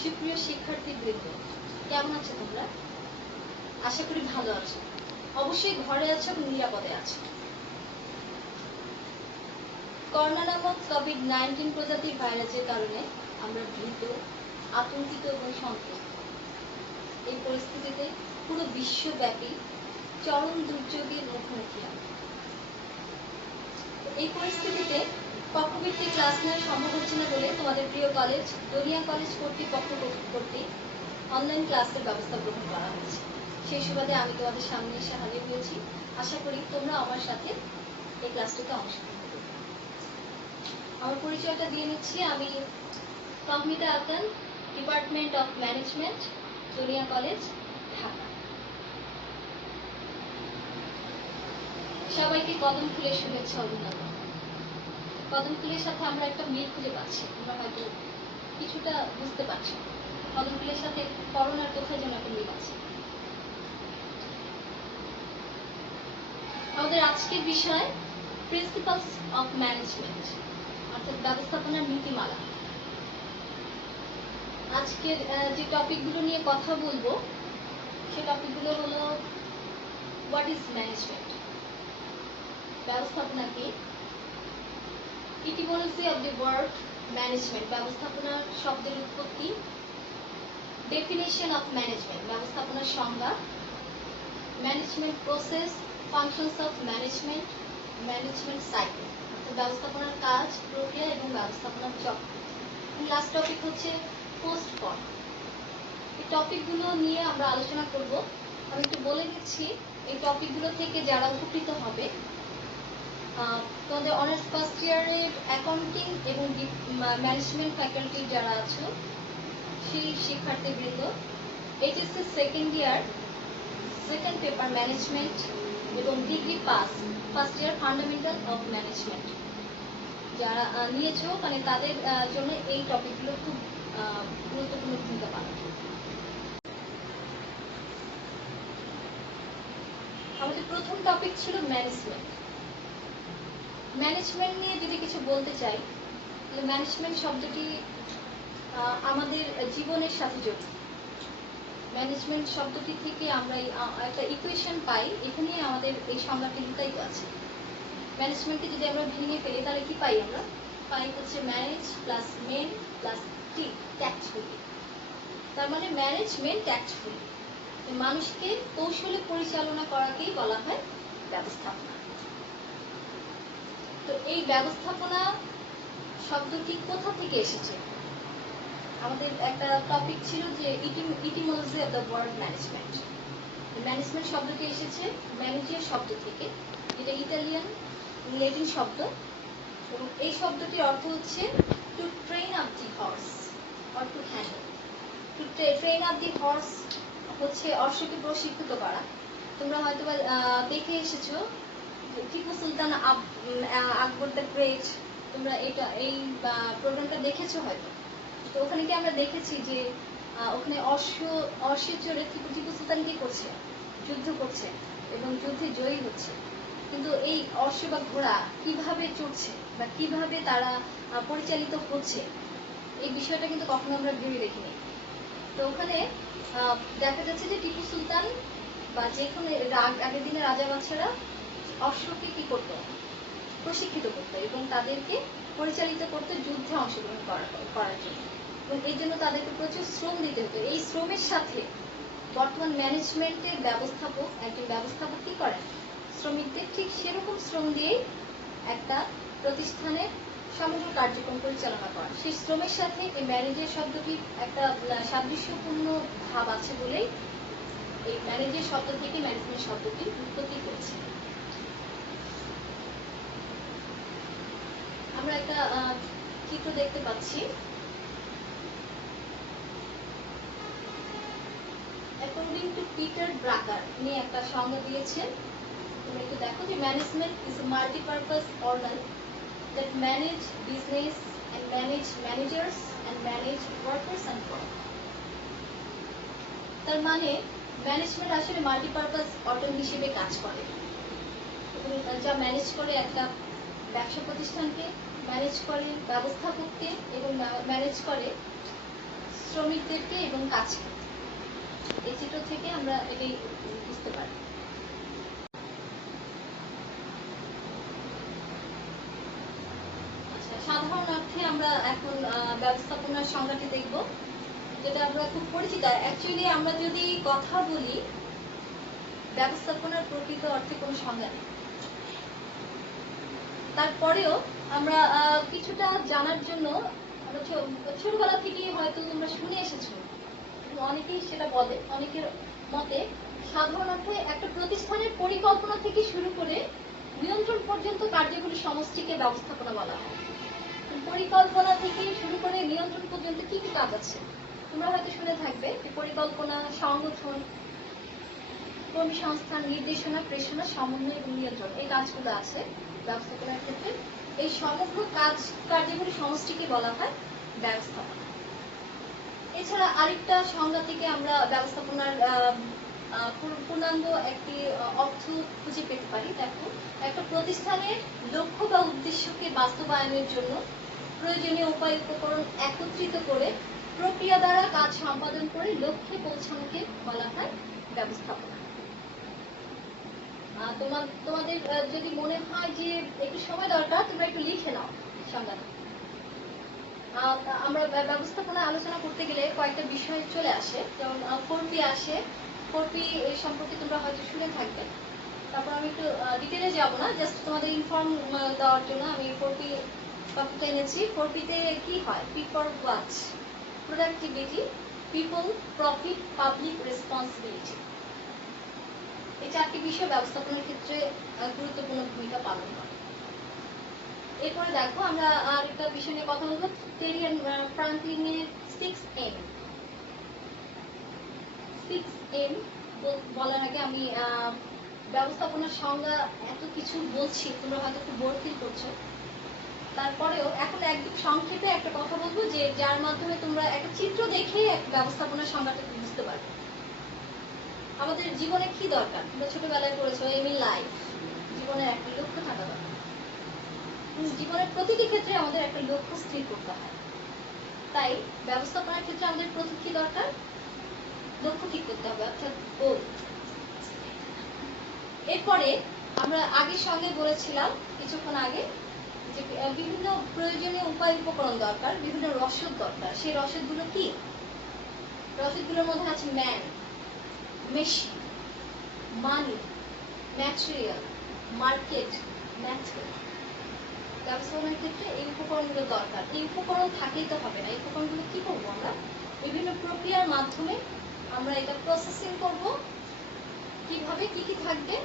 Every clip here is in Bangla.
সুপ্রিয় শিক্ষার্থীবৃন্দ, কেমন আছো তোমরা? আশা করি ভালো আছো। অবশ্যই ঘরে আছো এবং নিরাপদে আছো। করোনা নামক কোভিড-19 প্রজাতির ভাইরাসের কারণে আমরা ভীত, আতঙ্কিত এবং সন্ত্রস্ত। এই পরিস্থিতিতে পুরো বিশ্বব্যাপী চরম দুর্যোগের মুখোমুখি আমরা। এই পরিস্থিতিতে কক্ষভিত্তিক ক্লাস নেওয়া সম্ভব হচ্ছে না বলে তোমাদের প্রিয় কলেজ দলিয়া কলেজ কর্তৃপক্ষ কর্তৃক অনলাইন ক্লাসের ব্যবস্থা গ্রহণ করা হয়েছে। সেই সুবাদে আমি তোমাদের সামনে এসে হাজির হয়েছি। আশা করি তোমরা আমার সাথে এই ক্লাসটিতে অংশগ্রহণ করবে। আমার পরিচয়টা দিয়ে নিচ্ছি। আমি কম্পিউটার আকান, department of management, Dolia college, Dhaka. সবাইকে কদম ফুলের শুভেচ্ছা অভিনন্দন। কদম ফুলের সাথে আমরা একটা মিল খুঁজে পাচ্ছি, তোমরা হয়তো কিছুটা বুঝতে পারছো। কদম ফুলের সাথে করোনার কোথায় যেন একটা মিল আছে। আমাদের আজকের বিষয় প্রিন্সিপালস অফ ম্যানেজমেন্ট, অর্থাৎ ব্যবস্থাপনার নীতিমালা। আজকের যে টপিকগুলো নিয়ে কথা বলবো সে টপিকগুলো হলো হোয়াট ইজ ম্যানেজমেন্ট, ব্যবস্থাপনা কি, ইটিমোলজি অফ দি ওয়ার্ড ম্যানেজমেন্ট, ব্যবস্থাপনার শব্দের উৎপত্তি, ডেফিনেশন অফ ম্যানেজমেন্ট, ব্যবস্থাপনার সংজ্ঞা, management process, functions of management, management cycle, ব্যবস্থাপনার কাজ, প্রক্রিয়া এবং ব্যবস্থাপনার চক্র। লাস্ট টপিক হচ্ছে পোস্ট ফর্ম। এই টপিকগুলো নিয়ে আমরা আলোচনা করব। আমি একটু বলে দিচ্ছি, এই টপিকগুলো থেকে যারা উপকৃত হবে, তোমাদের অনার্স ফার্স্ট ইয়ারের অ্যাকাউন্টিং এবং ম্যানেজমেন্ট ফ্যাকাল্টির যারা আছো সেই শিক্ষার্থীবৃন্দ, HSC second year second paper management এবং degree pass first year fundamental of management যারা নিয়েছো, মানে তাদের জন্য এই টপিকগুলো খুব গুরুত্বপূর্ণ ভূমিকা পালন করবে। আমাদের প্রথম টপিক ছিল ম্যানেজমেন্ট। ম্যানেজমেন্ট নিয়ে যদি কিছু বলতে চাই, তাহলে ম্যানেজমেন্ট শব্দটি আমাদের জীবনের সাথে জড়িত। ম্যানেজমেন্ট শব্দটি থেকে আমরা একটা ইকুয়েশন পাই, এখানেই আমাদের এই সংজ্ঞাটি লুকায়িত আছে। ম্যানেজমেন্টকে যদি আমরা ভেঙে ফেলি তাহলে কি পাই? আমরা পাই হচ্ছে ম্যানেজ প্লাস মেন প্লাস টি, ট্যাক্টফুলি। তার মানে ম্যানেজমেন্ট ট্যাক্টফুলি, মানুষকে কৌশলে পরিচালনা করাকেই বলা হয় ব্যবস্থাপনা। তো এই ব্যবস্থাপনা শব্দটি কোথা থেকে এসেছে? আমাদের একটা টপিক ছিল যে etymology of the word management. Management শব্দটি এসেছে ম্যানেজের শব্দ থেকে, এটা ইটালিয়ান ল্যাটিন শব্দ, এবং এই শব্দটির অর্থ হচ্ছে to train up the horse or to handle. To train up the horse হচ্ছে অশ্বকে প্রশিক্ষিত করা। তোমরা হয়তো দেখে এসেছো টিপু সুলতান আকবর দ্য গ্রেট, তোমরা এই প্রোগ্রামটা দেখেছো হয়তো। তো ওখানে কি আমরা দেখেছি যে ওখানে অশ্বে চড়ে টিপু সুলতান কি করছে? যুদ্ধ করছে এবং যুদ্ধে জয়ী হচ্ছে। কিন্তু এই অশ্ব বা ঘোড়া কিভাবে চড়ছে বা কিভাবে তারা পরিচালিত হচ্ছে, এই বিষয়টা কিন্তু কখনো আমরা ভেবে দেখিনি। তো ওখানে দেখা যাচ্ছে যে টিপু সুলতান বা যে কোনো আগের দিনে রাজা বাচ্চারা অশ্বকে কি করতো? প্রশিক্ষিত করতো এবং তাদেরকে পরিচালিত করতো যুদ্ধে অংশগ্রহণ করার জন্য, এবং এই জন্য তাদেরকে প্রচুর শ্রম দিতে হতো। এই শ্রমের সাথে বর্তমান ম্যানেজমেন্টের ব্যবস্থাপক, একজন ব্যবস্থাপক কি করেন? শ্রমিকদের ঠিক সেরকম শ্রম দিয়েই একটা প্রতিষ্ঠানের সমগ্র কার্যক্রম পরিচালনা করা। সেই শ্রমের সাথে এই ম্যানেজার শব্দটির একটা সাদৃশ্যপূর্ণ ভাব আছে বলেই এই ম্যানেজার শব্দ থেকে ম্যানেজমেন্ট শব্দটির উৎপত্তি হয়েছে। আমরা একটা চিত্র দেখতে পাচ্ছি। অ্যাকর্ডিং টু পিটার ব্রাকার উনি একটা সংজ্ঞা দিয়েছেন, তুমি একটু দেখো যে management is a multipurpose organ that manage business and manage managers and manage workers and work. তার মানে ম্যানেজমেন্ট আসলে মাল্টিপারপাস অর্গান হিসেবে কাজ করে, এবং যা ম্যানেজ করে একটা ব্যবসা প্রতিষ্ঠানকে, ম্যানেজ করে ব্যবস্থাপককে, এবং ম্যানেজ করে শ্রমিকদেরকে এবং কাজকে। এই চিত্র থেকে আমরা এটাই বুঝতে পারি। আচ্ছা, সাধারণ অর্থে আমরা এখন ব্যবস্থাপনার সংজ্ঞাটি দেখব, যেটা আমরা খুব পরিচিত। অ্যাকচুয়ালি আমরা যদি কথা বলি, ব্যবস্থাপনার প্রকৃত অর্থে কোনো সংজ্ঞা নেই। তারপরেও আমরা কিছুটা জানার জন্য ছোটবেলা থেকেই হয়তো তোমরা শুনে এসেছো, অনেকেই সেটা বলে, অনেকের মতে সাধারণ অর্থে একটা প্রতিষ্ঠানের পরিকল্পনা থেকে শুরু করে নিয়ন্ত্রণ পর্যন্ত কার্যকরী সমষ্টিকে ব্যবস্থাপনা বলা হয়। পরিকল্পনা থেকে শুরু করে নিয়ন্ত্রণ পর্যন্ত কি কি কাজ আছে তোমরা হয়তো শুনে থাকবে, যে পরিকল্পনা, সংগঠন, কর্মী সংস্থান, নির্দেশনা, প্রেষণা, সমন্বয় এবং নিয়ন্ত্রণ, এই কাজগুলো আছে ব্যবস্থাপনার ক্ষেত্রে। এই সমগ্র কার্যকরী সমষ্টিকে বলা হয় ব্যবস্থাপনা। এছাড়া আরেকটা সংজ্ঞা থেকে আমরা ব্যবস্থাপনার পূর্ণাঙ্গ একটি অর্থ খুঁজে পেতে পারি। দেখো, একটা প্রতিষ্ঠানের লক্ষ্য বা উদ্দেশ্যকে বাস্তবায়নের জন্য প্রয়োজনীয় উপায় উপকরণ একত্রিত করে প্রক্রিয়া দ্বারা কাজ সম্পাদন করে লক্ষ্যে পৌঁছানোকে বলা হয় ব্যবস্থাপনা। তোমাদের যদি মনে হয় যে একটু সময় দরকার, তোমরা একটু লিখে নাও সংজ্ঞাটা। আমরা ব্যবস্থাপনা আলোচনা করতে গেলে কয়েকটা বিষয় চলে আসে, যেমন 4P আসে। 4P সম্পর্কে তোমরা হয়তো শুনে থাকবে। তারপর আমি একটু ডিটেলে যাব না, জাস্ট তোমাদের ইনফর্ম দেওয়ার জন্য আমি 4P টপিকটা এনেছি। 4P তে কি হয়? P for what, productivity, people, profit, public responsibility. এই চারটি বিষয় ব্যবস্থাপনার ক্ষেত্রে গুরুত্বপূর্ণ ভূমিকা পালন করে। এরপরে দেখো, আমরা আরেকটা বিষয় নিয়ে কথা বলবো, টেরি এন্ড ফ্রাঙ্কলিনের 6M। 6M বলার আগে আমি ব্যবস্থাপনার সংজ্ঞা এত কিছু বলছি, তোমরা হয়তো খুব বোর ফিল করছো। তারপরেও এখন একদম সংক্ষেপে একটা কথা বলবো, যে যার মাধ্যমে তোমরা একটা চিত্র দেখে ব্যবস্থাপনার সংজ্ঞাটা বুঝতে পারবে। আমাদের জীবনে কি দরকার? তোমরা ছোটবেলায় পড়েছো এম ইন লাইফ, জীবনের একটা লক্ষ্য থাকা দরকার। জীবনের প্রতিটি ক্ষেত্রে আমাদের একটা লক্ষ্য স্থির করতে হয়। তাই ব্যবস্থাপনার ক্ষেত্রে আমাদের প্রথম কি দরকার? লক্ষ্য ঠিক করতে হবে, অর্থাৎ গোল। এরপরে আমরা আগের সঙ্গে বলেছিলাম কিছুক্ষণ আগে যে বিভিন্ন প্রয়োজনীয় উপায় উপকরণ দরকার, বিভিন্ন রসদ দরকার। সেই রসদগুলো কি? রসদগুলোর মধ্যে আছে ম্যান, মেশিন, মানি, ম্যাটেরিয়াল, মার্কেট, মেথড। ব্যবস্থাপনার ক্ষেত্রে এই উপকরণগুলো দরকার। এই উপকরণ থাকলেই তো হবে না। এই উপকরণগুলো কি করবো? আমরা বিভিন্ন প্রক্রিয়ার মাধ্যমে আমরা এটা প্রসেসিং করব। কিভাবে, কি কি থাকবে?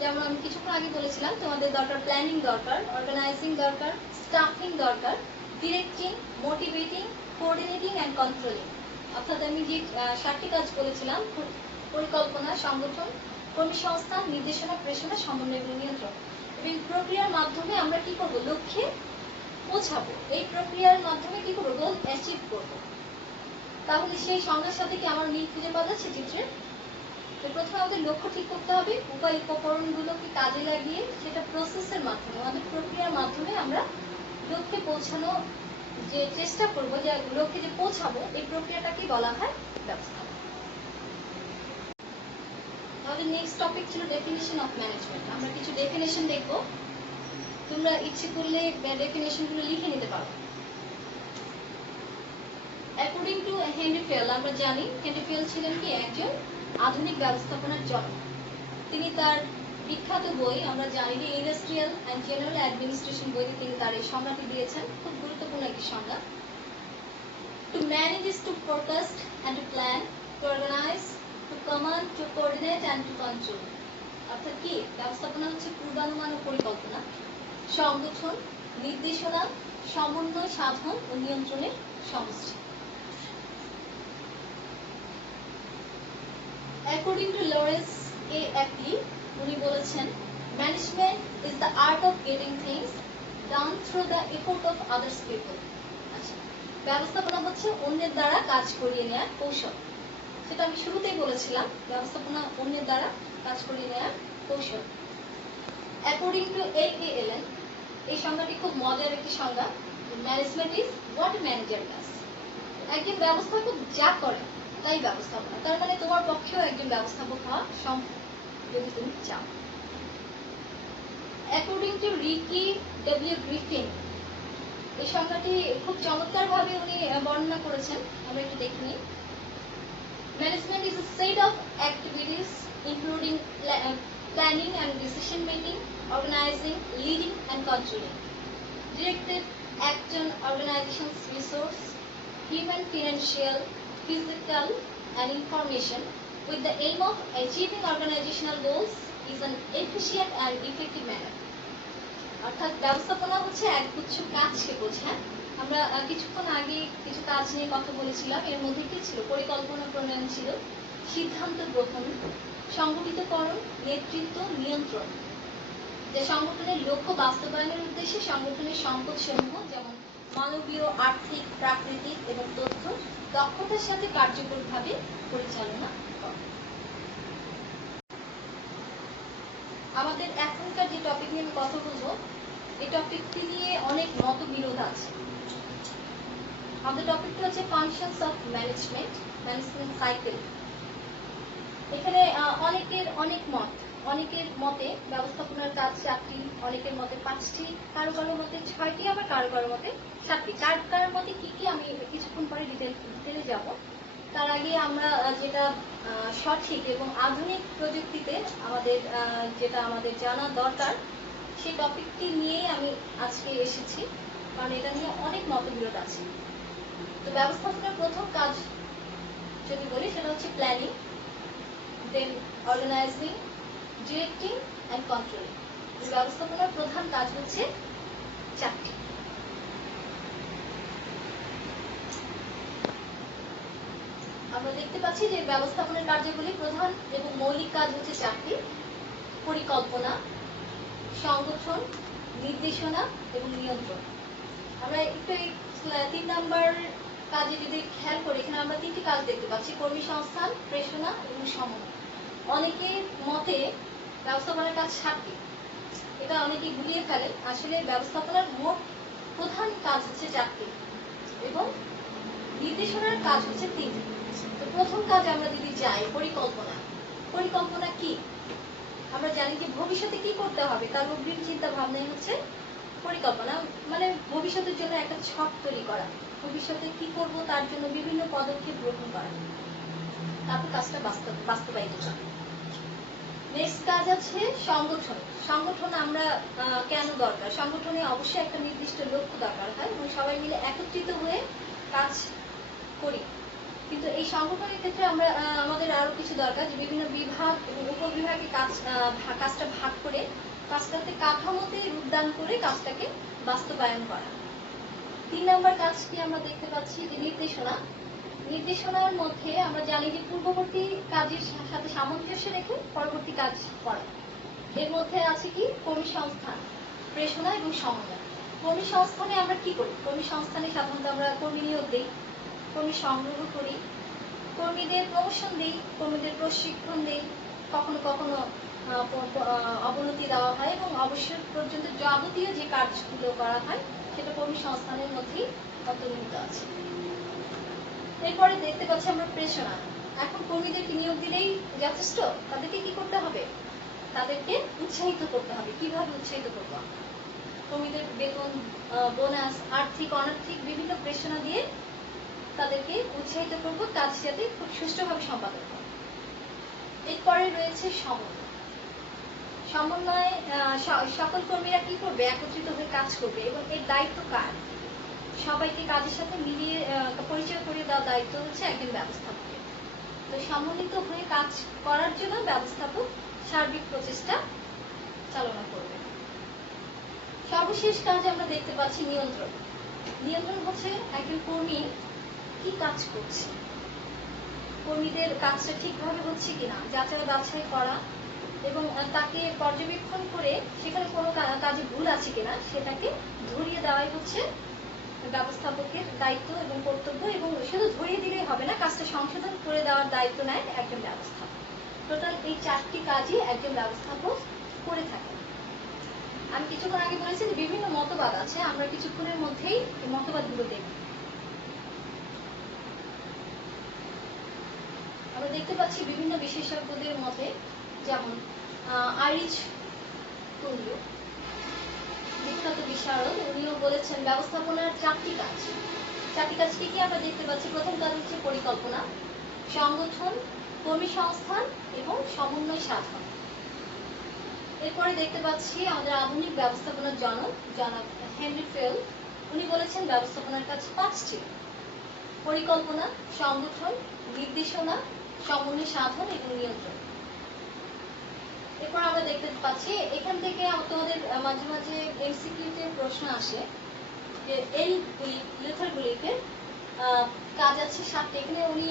যেমন আমি কিছুক্ষণ আগে বলেছিলাম, তোমাদের দরকার প্ল্যানিং দরকার, অর্গানাইজিং দরকার, স্টাফিং দরকার, directing, motivating, coordinating and controlling. অর্থাৎ আমি যে 7টি কাজ বলেছিলাম, পরিকল্পনা, সংগঠন, কর্মী সংস্থান, নির্দেশনা, প্রেষণা, সমন্বয় এবং নিয়ন্ত্রণ। এবং প্রক্রিয়ার মাধ্যমে আমরা কি করব? লক্ষ্যে পৌঁছাবো। এই প্রক্রিয়ার মাধ্যমে কি করবো? গোল অ্যাচিভ করবো। তাহলে সেই সংজ্ঞার সাথে কি আমার মিল খুঁজে পাওয়া যাচ্ছে চিত্রে? প্রথমে আমাদের লক্ষ্য ঠিক করতে হবে, উপায় উপকরণগুলোকে কাজে লাগিয়ে সেটা প্রসেসের মাধ্যমে, আমাদের প্রক্রিয়ার মাধ্যমে আমরা লক্ষ্যে পৌঁছানো যে চেষ্টা করব, যে লক্ষ্যে যে পৌঁছাবো, এই প্রক্রিয়াটাকে বলা হয় ব্যবস্থাপনা। আমাদের নেক্সট টপিক ছিল ডেফিনিশন অফ ম্যানেজমেন্ট। আমরা কিছু ডেফিনেশন দেখব, তোমরা ইচ্ছে করলে ডেফিনেশনগুলো লিখে নিতে পারো। অ্যাকর্ডিং টু হেনরি ফেল, আমরা জানি হেনরি ফেল ছিলেন কি? একজন আধুনিক ব্যবস্থাপনার জনক। তিনি তার বিখ্যাত বই, আমরা জানি যে ইন্ডাস্ট্রিয়াল অ্যান্ড জেনারেল অ্যাডমিনিস্ট্রেশন বইতে তিনি তার এই সংজ্ঞাটি দিয়েছেন, খুব গুরুত্বপূর্ণ একটি সংজ্ঞা। To manage is to forecast and to plan, to organise, to command, to coordinate and to control. অর্থাৎ কি? ব্যবস্থাপনা হচ্ছে পূর্বানুমান ও পরিকল্পনা, সংগঠন, নির্দেশনা, সমন্বয় সাধন ও নিয়ন্ত্রণের সমষ্টি। According to Lawrence A. Ackley, উনি বলেছেন, management is the art of getting things done through the effort of others people. আচ্ছা, ব্যবস্থাপনা হচ্ছে অন্যের দ্বারা কাজ করিয়ে নেওয়ার কৌশল। সেটা আমি শুরুতেই বলেছিলাম, ব্যবস্থাপনা অন্যের দ্বারা কাজ করিয়ে নেওয়ার কৌশল। According to A.A. Allen, এই সংজ্ঞাটি খুব মজার একটি সংজ্ঞা। Management is what manager does. একজন ব্যবস্থাপক যা করে তাই ব্যবস্থাপনা, তার মানে তোমার পক্ষেও একজন ব্যবস্থাপক হওয়া সম্ভব যদি তুমি চাও। According to Ricky W Griffin, এই সংজ্ঞাটি খুব চমৎকার ভাবে উনি বর্ণনা করেছেন, আমরা একটু দেখে নিই। Management is a set of activities including planning and decision making, organizing, leading and controlling, directed act on organization's resource, human, financial, physical and information with the aim of achieving organizational goals is an efficient and effective manner. অর্থাৎ ব্যবস্থাপনা হচ্ছে একগুচ্ছ কাজকে বোঝায়। আমরা কিছুক্ষণ আগে কিছু কাজ নিয়ে কথা বলেছিলাম, এর মধ্যে কি ছিল? পরিকল্পনা প্রণয়ন ছিল, সিদ্ধান্ত গ্রহণ, সংগঠিতকরণ, নেতৃত্ব, নিয়ন্ত্রণ। যে সংগঠনের লক্ষ্য বাস্তবায়নের উদ্দেশ্যে সংগঠনের সম্পদসমূহ যেমন মানবীয়, আর্থিক, প্রাকৃতিক এবং তথ্য দক্ষতার সাথে কার্যকরভাবে পরিচালনা করে। আমাদের এখনকার যে টপিক নিয়ে কথা বলবো, এই টপিকটি নিয়ে অনেক মতবিরোধ আছে। আমাদের টপিকটা হচ্ছে functions of management, management cycle. এখানে অনেকের অনেক মত, অনেকের মতে ব্যবস্থাপনার কাজ 4টি, অনেকের মতে 5টি, কারো কারো মতে 6টি, আবার কারো কারো মতে 7টি। কার মতে কি কি আমি কিছুক্ষণ পরে ডিটেলে যাব। তার আগে আমরা যেটা সঠিক এবং আধুনিক প্রযুক্তিতে আমাদের যেটা আমাদের জানা দরকার, সেই টপিকটি নিয়েই আমি আজকে এসেছি, কারণ এটা নিয়ে অনেক মতবিরোধ আছে। তো ব্যবস্থাপনার প্রথম কাজ যদি বলি, সেটা হচ্ছে planning, then organising, directing and controlling. ব্যবস্থাপনার প্রধান কাজ হচ্ছে 4টি। আমরা দেখতে পাচ্ছি যে ব্যবস্থাপনার কার্যাবলী প্রধান এবং মৌলিক কাজ হচ্ছে 4টি: পরিকল্পনা, সংগঠন, নির্দেশনা এবং নিয়ন্ত্রণ। আমরা একটু 3 নাম্বার কাজে যদি খেয়াল করি, এখানে আমরা 3টি কাজ দেখতে পাচ্ছি: কর্মী সংস্থান, প্রেরণা এবং সমন্বয়। অনেকের মতে ব্যবস্থাপনার কাজ 7টি, এটা অনেকে গুলিয়ে ফেলেন। আসলে ব্যবস্থাপনার মোট প্রধান কাজ হচ্ছে 4টি এবং নির্দেশনার কাজ হচ্ছে 3টি। তো প্রথম কাজ আমরা যদি যাই, পরিকল্পনা। পরিকল্পনা কি? আমরা জানি যে ভবিষ্যতে কি করতে হবে তার অগ্রিম চিন্তা ভাবনাই হচ্ছে পরিকল্পনা, মানে ভবিষ্যতের জন্য একটা ছক তৈরি করা, ভবিষ্যতে কি করব তার জন্য বিভিন্ন পদক্ষেপ গ্রহণ করা, তারপর কাজটা বাস্তবায়িত করা। নেক্সট কাজ আছে সংগঠন। সংগঠন আমরা কেন দরকার? সংগঠনে অবশ্যই একটা নির্দিষ্ট লক্ষ্য দরকার হয় এবং সবাই মিলে একত্রিত হয়ে কাজ করি। কিন্তু এই সংগঠনের ক্ষেত্রে আমরা আমাদের আরো কিছু দরকার, যে বিভিন্ন বিভাগ এবং উপবিভাগে কাজটা ভাগ করে কাজটাতে কাঠামোতে রূপদান করে কাজটাকে বাস্তবায়ন করা। 3 নাম্বার কাজটি আমরা দেখতে পাচ্ছি যে নির্দেশনা। নির্দেশনার মধ্যে আমরা জানি যে পূর্ববর্তী কাজের সাথে সামঞ্জস্য রেখে পরবর্তী কাজ করা। এর মধ্যে আছে কি? কর্মী সংস্থান, প্রেরণা এবং সমন্বয়। কর্মী সংস্থানে আমরা কি করি? কর্মী সংস্থানে সাধারণত আমরা কর্মী নিয়োগ দিই, কর্মী সংগ্রহ করি, কর্মীদের প্রমোশন দিই, কর্মীদের প্রশিক্ষণ দিই, কখনো কখনো অবনতি দেওয়া হয় এবং অবসর পর্যন্ত যাবতীয় যে কাজগুলো করা হয় সেটা কর্মী সংস্থানের মধ্যেই অন্তর্ভুক্ত আছে। এরপরে দেখতে পাচ্ছি আমরা প্রেরণা। এখন কর্মীদেরকে নিয়োগ দিলেই যথেষ্ট? তাদেরকে কি করতে হবে? তাদেরকে উৎসাহিত করতে হবে। কিভাবে উৎসাহিত করব? কর্মীদের বেতন, বোনাস, আর্থিক, অনার্থিক বিভিন্ন প্রেরণা দিয়ে তাদেরকে উৎসাহিত করব, কাজ যাতে খুব সুষ্ঠুভাবে সম্পাদন করে। এরপরে রয়েছে সমন্বয়। সমন্বয় সকল কর্মীরা কি করবে? একত্রিত হয়ে কাজ করবে এবং এর দায়িত্ব কার? সবাইকে কাজের সাথে মিলিয়ে পরিচয় করিয়ে দেওয়ার দায়িত্ব হচ্ছে একজন ব্যবস্থাপকের। তো সমন্বিত হয়ে কাজ করার জন্য ব্যবস্থাপক সার্বিক প্রচেষ্টা চালনা করবে। সর্বশেষ কাজ আমরা দেখতে পাচ্ছি নিয়ন্ত্রণ। নিয়ন্ত্রণ হচ্ছে একজন কর্মী কি কাজ করছে, কর্মীদের কাজটা ঠিকভাবে হচ্ছে কিনা যাচাই বাছাই করা এবং তাকে পর্যবেক্ষণ করে সেখানে কোনো কাজে ভুল আছে কিনা সেটাকে ধরিয়ে দেওয়াই হচ্ছে ব্যবস্থাপকের দায়িত্ব এবং কর্তব্য। এবং শুধু ধরিয়ে দিলেই হবে না, কাজটা সংশোধন করে দেওয়ার দায়িত্ব নেয় একজন ব্যবস্থাপক। টোটাল এই 4টি কাজই একজন ব্যবস্থাপক করে থাকে। আমি কিছুক্ষণ আগে বলেছি যে বিভিন্ন মতবাদ আছে, আমরা কিছুক্ষণের মধ্যেই এই মতবাদগুলো দেখব। দেখতে পাচ্ছি বিভিন্ন বিশেষজ্ঞদের মতে, যেমন আইরিচ কুন্ডু, বিখ্যাত বিশারদ, উনিও বলেছেন ব্যবস্থাপনার চারটি কাজ কি কি আমরা দেখতে পাচ্ছি। প্রথম কাজ হচ্ছে পরিকল্পনা, সংগঠন, কর্মী সংস্থান এবং সমন্বয় সাধন। এরপরে দেখতে পাচ্ছি আমাদের আধুনিক ব্যবস্থাপনার জনক হেনরি ফেল, উনি বলেছেন ব্যবস্থাপনার কাজ পাঁচটি: পরিকল্পনা, সংগঠন, নির্দেশনা, সমন্বয় সাধন এবং নিয়ন্ত্রণ। এরপর আমরা দেখতে পাচ্ছি এখান থেকে তোমাদের মাঝে মাঝে এমসিকিউতে প্রশ্ন আসে যে এই লুথার গুলিকে কাজ আছে 7টি। এখানে উনি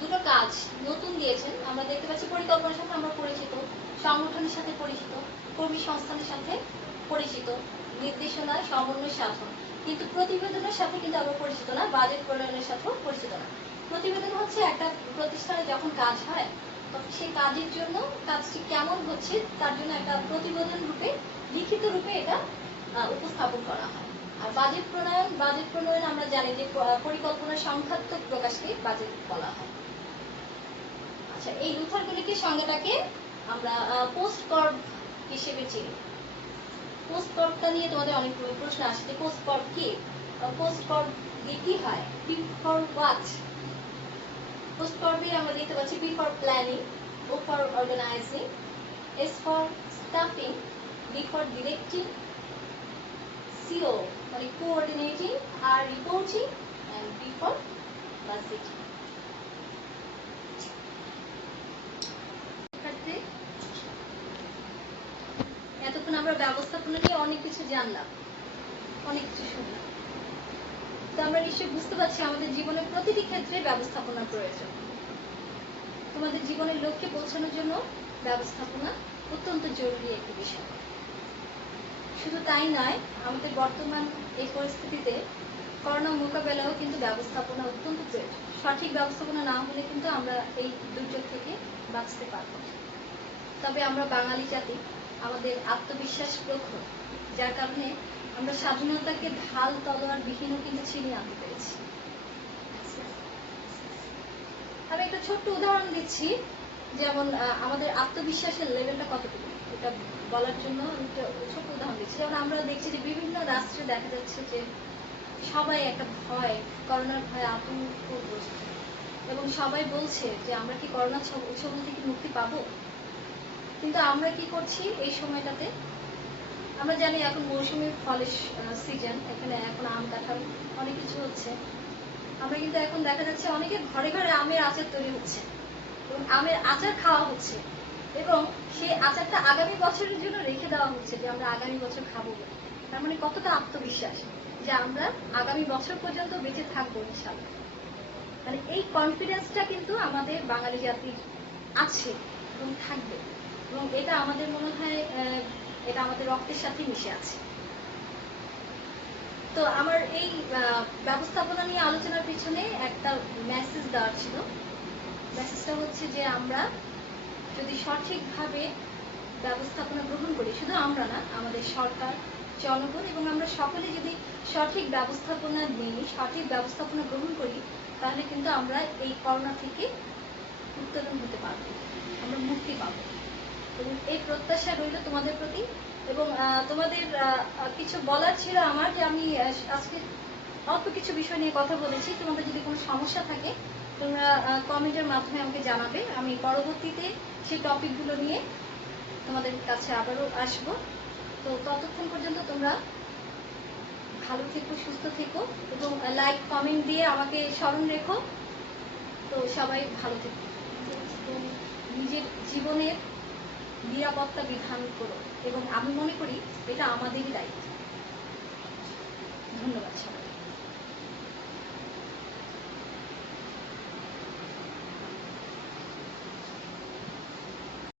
দুটো কাজ নতুন দিয়েছেন। আমরা দেখতে পাচ্ছি পরিকল্পনার সাথে আমরা পরিচিত, সংগঠনের সাথে পরিচিত, কর্মী সংস্থানের সাথে পরিচিত, নির্দেশনা, সমন্বয় সাধন। কিন্তু প্রতিবেদনের সাথে কিন্তু আমরা পরিচিত না, বাজেট প্রণয়নের সাথেও পরিচিত না। প্রতিবেদন হচ্ছে একটা প্রতিষ্ঠানে যখন কাজ হয় তখন সেই কাজের জন্য কাজটি কেমন হচ্ছে তার জন্য একটা প্রতিবেদন রূপে, লিখিত রূপে এটা উপস্থাপন করা হয়। আর বাজেট প্রণয়ন আমরা জানি যে পরিকল্পনার সংখ্যাত্মক প্রকাশকে বাজেট বলা হয়। আচ্ছা, এই লুথার-গুলিকের সংজ্ঞাটাকে আমরা পোস্ট কর্ভ হিসেবে চিনি। পোস্ট কর্ভটা নিয়ে তোমাদের অনেক প্রশ্ন আসে যে পোস্ট কর্ভ কি, পোস্ট কর্ভ দিয়ে কি হয়, পি ফর হোয়াট। পোস্ট কর্ভে আমরা দেখতে পাচ্ছি P for planning, O for organizing, S for staffing, D for directing, CO মানে কোঅর্ডিনেটিং, আর reporting, and B for budgeting. এতক্ষণ আমরা ব্যবস্থাপনা নিয়ে অনেক কিছু জানলাম, অনেক কিছু শুনলাম। তো আমরা নিশ্চয়ই বুঝতে পারছি আমাদের জীবনের প্রতিটি ক্ষেত্রে ব্যবস্থাপনার প্রয়োজন। তোমাদের জীবনের লক্ষ্যে পৌঁছানোর জন্য ব্যবস্থাপনা অত্যন্ত জরুরি একটি বিষয়। শুধু তাই নয়, আমাদের বর্তমান এই পরিস্থিতিতে করোনা মোকাবেলাও কিন্তু ব্যবস্থাপনা অত্যন্ত প্রয়োজন। সঠিক ব্যবস্থাপনা না হলে কিন্তু আমরা এই দুর্যোগ থেকে বাঁচতে পারব না। তবে আমরা বাঙালি জাতি, আমাদের আত্মবিশ্বাস প্রখর, যার কারণে আমরা স্বাধীনতাকে ঢাল তলোয়ার বিহীনও কিন্তু ছিনিয়ে আনতে পেরেছি। আমি একটা ছোট্ট উদাহরণ দিচ্ছি, যেমন আমাদের আত্মবিশ্বাসের লেভেলটা কতটুকু এটা বলার জন্য একটা ছোট্ট উদাহরণ দিচ্ছি। যেমন আমরা দেখছি যে বিভিন্ন রাষ্ট্রে দেখা যাচ্ছে যে সবাই একটা ভয়, করোনার ভয়ে আতঙ্কগ্রস্ত, এবং সবাই বলছে যে আমরা কি করোনা ছবল থেকে মুক্তি পাবো। কিন্তু আমরা কি করছি এই সময়টাতে? আমরা জানি এখন মৌসুমী ফলের সিজন, এখানে এখন আম কাঁঠাল অনেক কিছু হচ্ছে। আমরা কিন্তু এখন দেখা যাচ্ছে অনেকের ঘরে ঘরে আমের আচার তৈরি হচ্ছে এবং আমের আচার খাওয়া হচ্ছে, এবং সেই আচারটা আগামী বছরের জন্য রেখে দেওয়া হচ্ছে যে আমরা আগামী বছর খাবো বলে। তার মানে কতটা আত্মবিশ্বাস যে আমরা আগামী বছর পর্যন্ত বেঁচে থাকবো ইনশাআল্লাহ। মানে এই কনফিডেন্সটা কিন্তু আমাদের বাঙালি জাতির আছে এবং থাকবে, এবং এটা আমাদের মনে হয় এটা আমাদের রক্তের সাথে মিশে আছে। তো আমার এই ব্যবস্থাপনা নিয়ে আলোচনার পিছনে একটা মেসেজ দেওয়ার ছিল। মেসেজটা হচ্ছে যে আমরা যদি সঠিকভাবে ব্যবস্থাপনা গ্রহণ করি, শুধু আমরা না, আমাদের সরকার, জনগণ এবং আমরা সকলে যদি সঠিক ব্যবস্থাপনা নিই, সঠিক ব্যবস্থাপনা গ্রহণ করি, তাহলে কিন্তু আমরা এই করোনা থেকে উত্তরণ হতে পারবো, আমরা মুক্তি পাবো। এবং এই প্রত্যাশা রইল তোমাদের প্রতি। এবং তোমাদের কিছু বলার ছিল আমার, যে আমি আজকে অল্প কিছু বিষয় নিয়ে কথা বলেছি। তোমাদের যদি কোনো সমস্যা থাকে তোমরা কমেন্টের মাধ্যমে আমাকে জানাবে, আমি পরবর্তীতে সেই টপিকগুলো নিয়ে তোমাদের কাছে আবারও আসবো। তো ততক্ষণ পর্যন্ত তোমরা ভালো থেকো, সুস্থ থেকো, এবং লাইক কমেন্ট দিয়ে আমাকে স্মরণ রেখো। তো সবাই ভালো থেকো, নিজের জীবনের নিরাপত্তা বিধান করো, এবং আমি মনে করি এটা আমাদেরই দায়িত্ব। ধন্যবাদ সবাই।